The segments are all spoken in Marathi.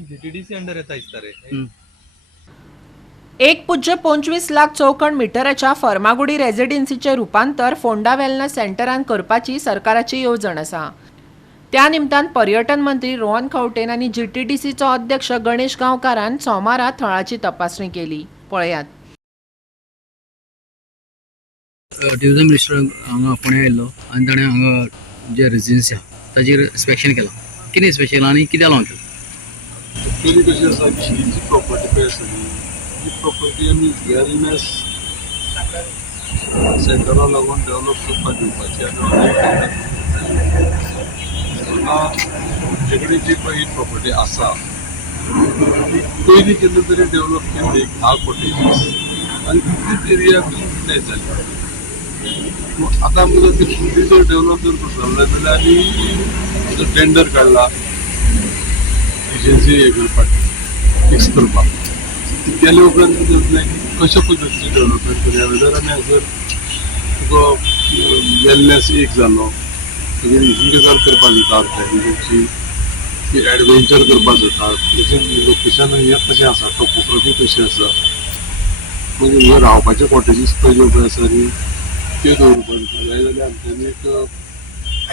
जीटीडीसी अंडर येता दिसता रे. एक पूज्य 25 लाख चौखण मिटराच्या फर्मागुडी रेजिडेन्सीचे रुपांतर फोंडा वेलनेस सेंटरान करपाची सरकाराची येवजण आसा. त्या निमतान पर्यटन मंत्री रोहन खंवटेन आनी जीटीडीसीचो अध्यक्ष गणेश गांवकारान सोमारा थळाची तपासणी केली. पळयात. ट्युरिझम मिनिस्टर हांगा पुणे आयिल्लो आनी ताणें हांगा जे रेजिडेन्सी आहा ताचेर इन्स्पेक्शन केलां. कितें इन्स्पेक्शन केलां आनी कित्याक लावन केलां? एक्चुअली कशी आसा की जी प्रॉपर्टी पळय आसा न्ही ही प्रॉपर्टी आमी वेलनेस सेंटरा लागून डेवलप करपाक दिवपाची आमचे कडेन जी पळय ही प्रॉपर्टी आसा ती पयलीं केन्ना तरी डेवलप केल्ली 10 कोटीची आनी तीच एरिया प्लेस जाली. आतां आमकां जर ती फुडली जर डेवलप जर करतले जाल्यार आमी टेंडर काडला एजन्सी हे करपाक फिक्स करपाक. केले उपरांत कितें जातलें की कशा पद्दतीचें डेवलपमेंट करया वेदर आमी हांगासर तुका वेलनेस एक जालो मागीर ही गजाल करपाक जाता आमची की एडवेंचर करपाक जाता तेजें लोकेशन हें तशें आसा टोपोग्राफी तशी आसा. मागीर हिंगा रावपाचे कॉटेजीस पयल्यो पळय आसा न्ही त्यो दवरपाक जाता. जाय जाल्यार आमच्यांनी एक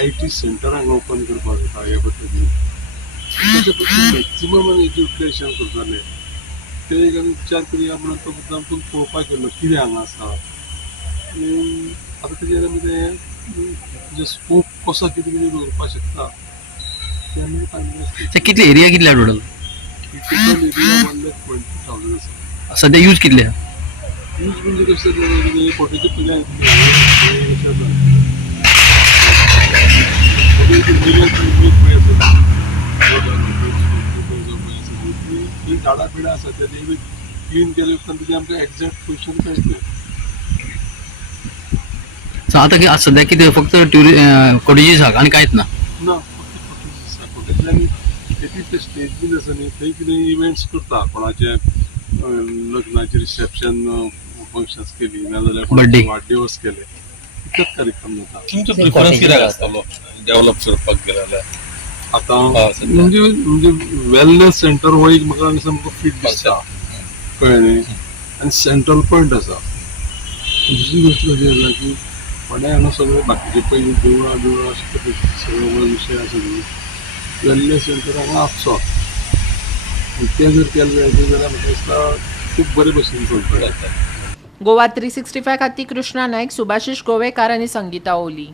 IT सेंटर हांगा ओपन करपाक जाता हे पद्दतीन. तशें पद्दतीन मॅक्सिमम आमी युटिलायजेशन करतले ते एक आमी विचार करया म्हणून तो मुद्दाम करून पळोवपाक गेलो कितें हांगा आसा आनी आतां तेजेर आमी तें स्कोप कसो कितें कितें दवरपाक शकता तें आमी फायनलायज कितले एरिया कितले आहा टोटल? टोटल एरिया 1,20,000 आसा. सध्या यूज कितले आहा? यूज म्हणजे कशें कोटेचे पिल्यार ही झाडां बिडां आसा ते क्लीन केले उपरांत तेजे आमकां एक्झॅक्ट पोजिशन कळटलें. सो आतां सध्या कितें फक्त कॉटेजीस आहा आनी कांयच ना? ना कोटेंतल्यान तेची ते स्टेज बीन आसा न्ही थंय कितें इव्हेंट्स करता कोणाचे लग्नाचे रिसेप्शन फंक्शन्स केली नाजाल्यार कोणाचे वाडदिवस केले इतलेच कार्यक्रम जाता. तुमचो प्रिफरन्स कित्याक आसतलो डेवलप करपाक गेले जाल्यार? आतां म्हणजे वेलनेस सेंटर हो एक म्हाका सामको फिट दिसता कळ्ळें न्ही आनी सेंट्रल पॉयंट आसा. दुसरी गोश्ट कशी आसा की फोंड्या हांगा सगळे बाकीचे पयलीं देवळां अशें सगळो विशय आसा न्ही वेलनेस सेंटर हांगा आसचो तें जर केलें जायत जाल्यार म्हाका दिसता खूब बरे भशेन चलतलें. गोवा 365 खातीर कृष्णा नायक, सुभाशीश गोवेकार आनी संगीता ओली.